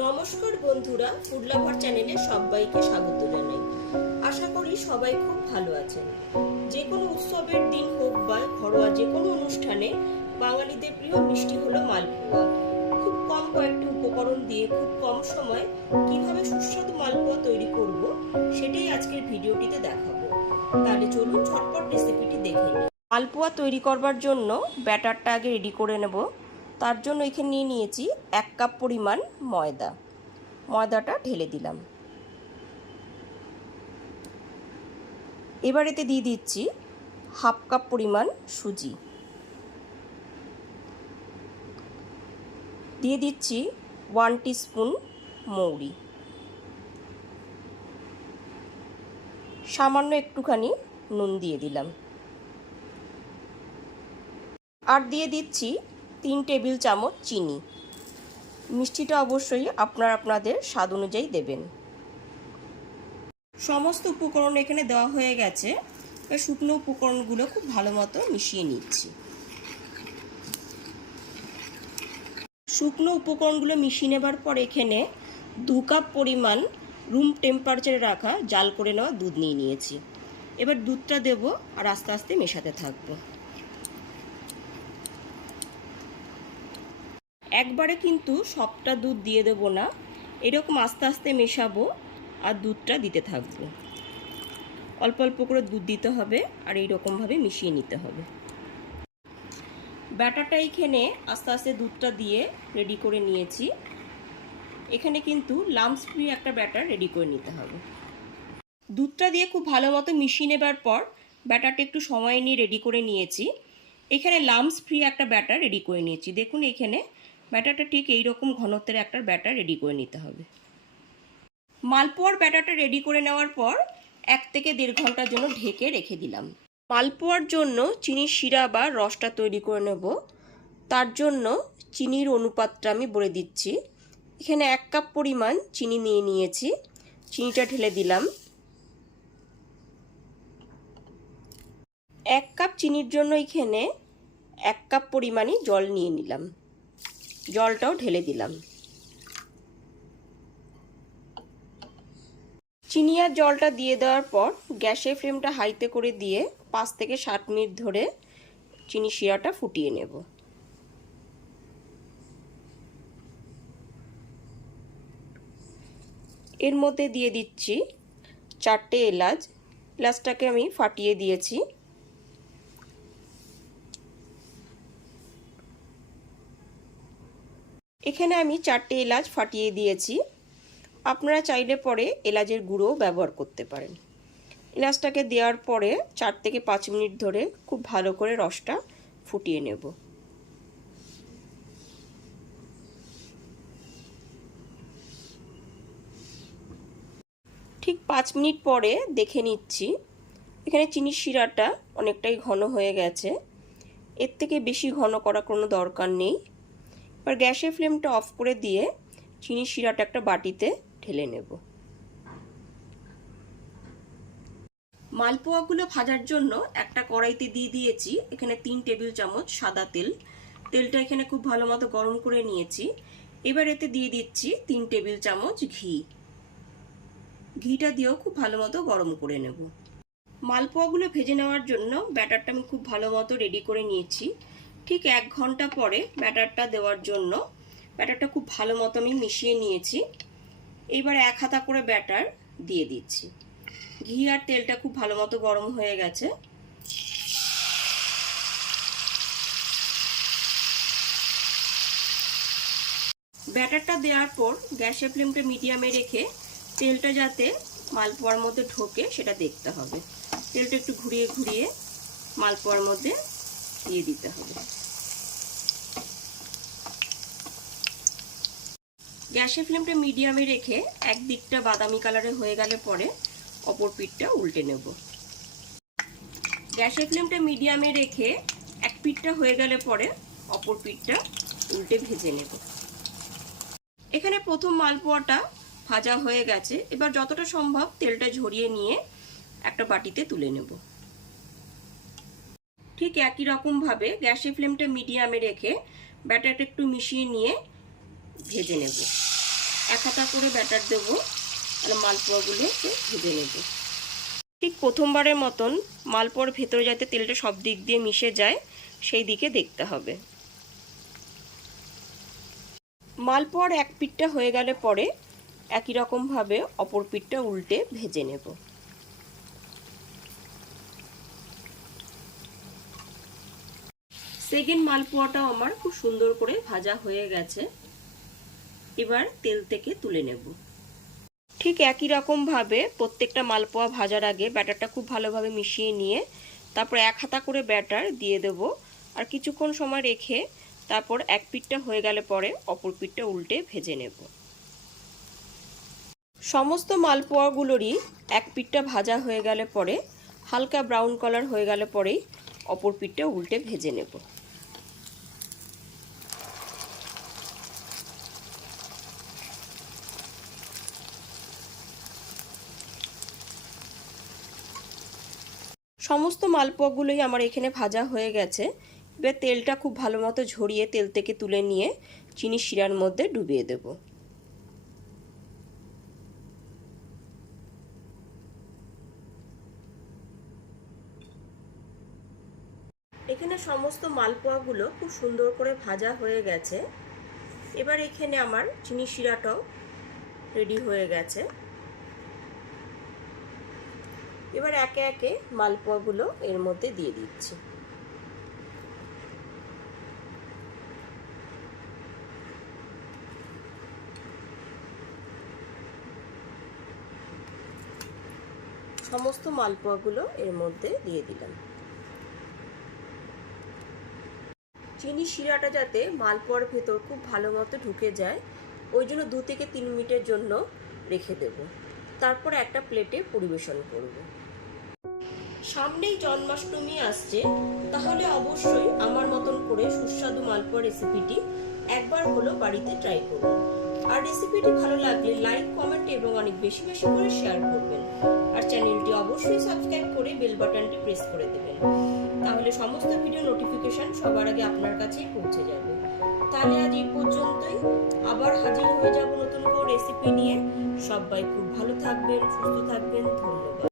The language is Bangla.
নমস্কার বন্ধুরা ফুড লাভার চ্যানেলে সবাইকে স্বাগত জানাই। আশা করি সবাই খুব ভালো আছেন। যে কোনো উৎসবের দিন হোক বা ঘরোয়া যে কোনো অনুষ্ঠানে বাঙালিদের প্রিয় মিষ্টি হলো মালপোয়া। খুব কম কয়েকটি উপকরণ দিয়ে খুব কম সময় কীভাবে সুস্বাদু মালপোয়া তৈরি করব, সেটাই আজকের ভিডিওটিতে দেখাবো। তাহলে চলুন ঝটপট রেসিপিটি দেখে নিই। মালপোয়া তৈরি করবার জন্য ব্যাটারটা আগে রেডি করে নেব। তার জন্য এখানে নিয়ে নিয়েছি এক কাপ পরিমাণ ময়দা। ময়দাটা ঢেলে দিলাম। এবার এতে দিয়ে দিচ্ছি হাফ কাপ পরিমাণ সুজি। দিয়ে দিচ্ছি ওয়ান স্পুন মৌরি। সামান্য একটুখানি নুন দিয়ে দিলাম। আর দিয়ে দিচ্ছি তিন টেবিল চামচ চিনি। মিষ্টিটা অবশ্যই আপনারা আপনাদের স্বাদ অনুযায়ী দেবেন। সমস্ত উপকরণ এখানে দেওয়া হয়ে গেছে। শুকনো উপকরণগুলো খুব ভালো মতো মিশিয়ে নিচ্ছি। শুকনো উপকরণগুলো মিশিয়ে নেবার পর এখানে দু কাপ পরিমাণ রুম টেম্পারেচারে রাখা জাল করে নেওয়া দুধ নিয়ে নিয়েছি। এবার দুধটা দেব আর আস্তে আস্তে মেশাতে থাকব। একবারে কিন্তু সবটা দুধ দিয়ে দেবো না। এরকম আস্তে আস্তে মেশাবো আর দুধটা দিতে থাকব। অল্প অল্প করে দুধ দিতে হবে আর এইরকমভাবে মিশিয়ে নিতে হবে। ব্যাটারটা এইখানে আস্তে আস্তে দুধটা দিয়ে রেডি করে নিয়েছি। এখানে কিন্তু লামস ফ্রি একটা ব্যাটার রেডি করে নিতে হবে। দুধটা দিয়ে খুব ভালো মতো মিশিয়ে নেবার পর ব্যাটারটা একটু সময় নিয়ে রেডি করে নিয়েছি। এখানে লামস ফ্রি একটা ব্যাটার রেডি করে নিয়েছি। দেখুন এখানে ব্যাটারটা ঠিক এই রকম ঘনত্বের একটা ব্যাটার রেডি করে নিতে হবে। মালপোয়ার ব্যাটারটা রেডি করে নেওয়ার পর এক থেকে দেড় ঘণ্টার জন্য ঢেকে রেখে দিলাম। মালপোয়ার জন্য চিনির শিরা বা রসটা তৈরি করে নেব। তার জন্য চিনির অনুপাতটা আমি বলে দিচ্ছি। এখানে এক কাপ পরিমাণ চিনি নিয়ে নিয়েছি। চিনিটা ঢেলে দিলাম। এক কাপ চিনির জন্য এখানে এক কাপ পরিমাণই জল নিয়ে নিলাম। জলটাও ঢেলে দিলাম। চিনি আর জলটা দিয়ে দেওয়ার পর গ্যাসের ফ্লেমটা হাইতে করে দিয়ে পাঁচ থেকে ষাট মিনিট ধরে চিনি শিরাটা ফুটিয়ে নেব। এর মধ্যে দিয়ে দিচ্ছি চারটে এলাচ। এলাচটাকে আমি ফাটিয়ে দিয়েছি। এখানে আমি চারটে এলাচ ফাটিয়ে দিয়েছি। আপনারা চাইলে পরে এলাচের গুঁড়ো ব্যবহার করতে পারেন। এলাচটাকে দেওয়ার পরে চার থেকে পাঁচ মিনিট ধরে খুব ভালো করে রসটা ফুটিয়ে নেব। ঠিক পাঁচ মিনিট পরে দেখে নিচ্ছি, এখানে চিনির শিরাটা অনেকটাই ঘন হয়ে গেছে। এর থেকে বেশি ঘন করা কোনো দরকার নেই। এবার গ্যাসের ফ্লেমটা অফ করে দিয়ে চিনি শিরাটা একটা বাটিতে ঢেলে নেব। মালপোয়াগুলো ভাজার জন্য একটা কড়াইতে দিয়ে দিয়েছি, এখানে তিন টেবিল চামচ সাদা তেল। তেলটা এখানে খুব ভালো মতো গরম করে নিয়েছি। এবার এতে দিয়ে দিচ্ছি তিন টেবিল চামচ ঘি। ঘিটা দিয়েও খুব ভালো মতো গরম করে নেব। মালপোয়াগুলো ভেজে নেওয়ার জন্য ব্যাটারটা আমি খুব ভালো মতো রেডি করে নিয়েছি। ঠিক এক ঘণ্টা পরে ব্যাটারটা দেওয়ার জন্য ব্যাটারটা খুব ভালো মতো আমি মিশিয়ে নিয়েছি। এইবার এক হাতা করে ব্যাটার দিয়ে দিচ্ছি। ঘি আর তেলটা খুব ভালো মতো গরম হয়ে গেছে। ব্যাটারটা দেওয়ার পর গ্যাসের ফ্লেমটা মিডিয়ামে রেখে তেলটা যাতে মালপোয়ার মধ্যে ঢোকে সেটা দেখতে হবে। তেলটা একটু ঘুরিয়ে ঘুরিয়ে মালপোয়ার মধ্যে দিয়ে দিতে হবে। গ্যাসের ফ্লেমটা মিডিয়ামে রেখে এক দিকটা বাদামি কালারে হয়ে গেলে পরে অপর পিঠটা উল্টে নেব। গ্যাসের ফ্লেমটা মিডিয়ামে রেখে এক পিঠটা হয়ে গেলে পরে অপর পিঠটা উল্টে ভেজে নেব। এখানে প্রথম মালপোয়াটা ভাজা হয়ে গেছে। এবার যতটা সম্ভব তেলটা ঝরিয়ে নিয়ে একটা বাটিতে তুলে নেব। ঠিক একই রকমভাবে গ্যাসের ফ্লেমটা মিডিয়ামে রেখে ব্যাটারটা একটু মিশিয়ে নিয়ে ভেজে নেব। এক হাতা করে ব্যাটার দেবো আর মালপোয়াগুলোকে ভেজে নেব। ঠিক প্রথমবারের মতন মালপোয়ার ভেতরে যাতে তেলটা সব দিক দিয়ে মিশে যায়, সেই দিকে দেখতে হবে। মালপোয়ার এক পিঠটা হয়ে গেলে পরে একই রকমভাবে অপর পিঠটা উল্টে ভেজে নেব। সেকেন্ড মালপোয়াটাও আমার খুব সুন্দর করে ভাজা হয়ে গেছে। এবার তেল থেকে তুলে নেব। ঠিক একই রকমভাবে প্রত্যেকটা মালপোয়া ভাজার আগে ব্যাটারটা খুব ভালোভাবে মিশিয়ে নিয়ে তারপর এক হাতা করে ব্যাটার দিয়ে দেব। আর কিছুক্ষণ সময় রেখে তারপর এক পিঠটা হয়ে গেলে পরে অপর পিঠটা উল্টে ভেজে নেব। সমস্ত মালপোয়াগুলোরই এক পিঠটা ভাজা হয়ে গেলে পরে হালকা ব্রাউন কালার হয়ে গেলে পরেই অপর পিঠটা উল্টে ভেজে নেব। সমস্ত মালপোয়াগুলোই আমার এখানে ভাজা হয়ে গেছে। এবার তেলটা খুব ভালো মতো ঝরিয়ে তেল থেকে তুলে নিয়ে চিনি শিরার মধ্যে ডুবিয়ে দেব। এখানে সমস্ত মালপোয়াগুলো খুব সুন্দর করে ভাজা হয়ে গেছে। এবার এখানে আমার চিনি শিরাটাও রেডি হয়ে গেছে। এবার একে একে মালপোয়াগুলো এর মধ্যে দিয়ে দিচ্ছি। সমস্ত মালপোয়াগুলো এর মধ্যে দিয়ে দিলাম। চিনি শিরাটা যাতে মালপোয়ার ভেতর খুব ভালো মতো ঢুকে যায়, ওই জন্য দু থেকে তিন মিনিটের জন্য রেখে দেব। তারপর একটা প্লেটে পরিবেশন করব। সামনেই জন্মাষ্টমী আসছে, তাহলে অবশ্যই আমার মতন করে সুস্বাদু মালপোয়া রেসিপিটি একবার হলো বাড়িতে ট্রাই করুন। আর রেসিপিটি ভালো লাগলে লাইক কমেন্ট এবং অনেক বেশি বেশি করে শেয়ার করবেন। আর চ্যানেলটি অবশ্যই সাবস্ক্রাইব করে বেল বাটনটি প্রেস করে দেবেন। তাহলে সমস্ত ভিডিও নোটিফিকেশন সবার আগে আপনার কাছেই পৌঁছে যাবে। তাহলে আজ এই পর্যন্তই। আবার হাজির হয়ে যাব নতুন কোনো রেসিপি নিয়ে। সবাই খুব ভালো থাকবেন, সুস্থ থাকবেন, ধন্যবাদ।